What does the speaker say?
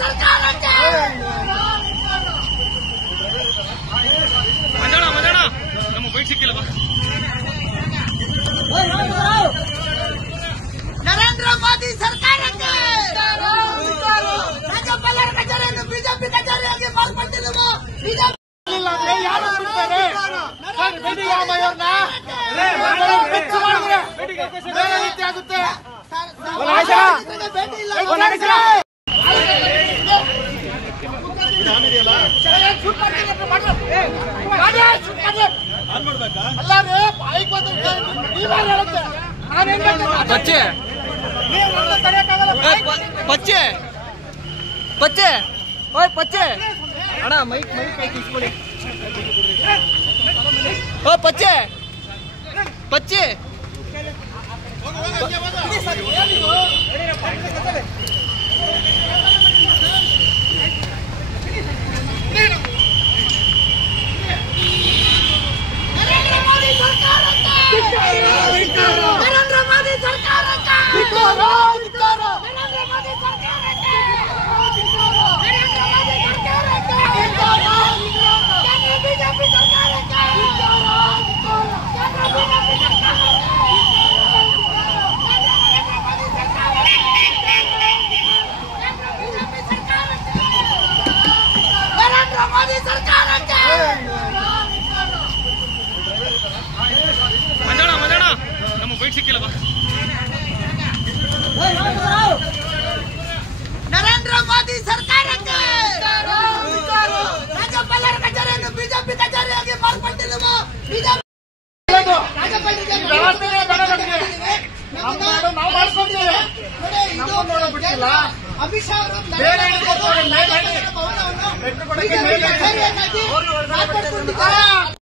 ಸರ್ಕಾರಕ್ಕೆ ಮಂಜಣ್ಣ ನಮ್ಮ ಬೈಕ್ ಸಿಕ್ಕಿಲ್ಲ. ನರೇಂದ್ರ ಮೋದಿ ಸರ್ಕಾರಕ್ಕೆ ರಾಜ್ಯಪಾಲರ ಕಚೇರಿಯನ್ನು ಬಿಜೆಪಿ ಕಚೇರಿಯಾಗಿ ಮಾರ್ಪಟ್ಟಿರುವ ಬಿಜೆಪಿ बच्चे बच्चे बच्चे ओए बच्चे अಣ್ಣ ಮೈಕ್ ಕೈ ಕಿಸ್ಕೊಳ್ಳಿ. ಓ ಬಚ್ಚೆ ಬಚ್ಚೆ ನರೇಂದ್ರ ಮೋದಿ ಸರ್ಕಾರಕ್ಕೆ ಮಂಜಣ್ಣ ನಮ್ಮ ಬೈಕ್ ಸಿಕ್ಕಿಲ್ಲ. ನರೇಂದ್ರ ಮೋದಿ ಸರ್ಕಾರಕ್ಕೆ ರಾಜ್ಯಪಾಲರ ಕಚೇರಿಯನ್ನು ಬಿಜೆಪಿ ಕಚೇರಿಯಾಗಿ ಮಾರ್ಪಟ್ಟಿರುವ ಬಿಜೆಪಿ ಅಮಿತ್ ಶಾ ಅವರು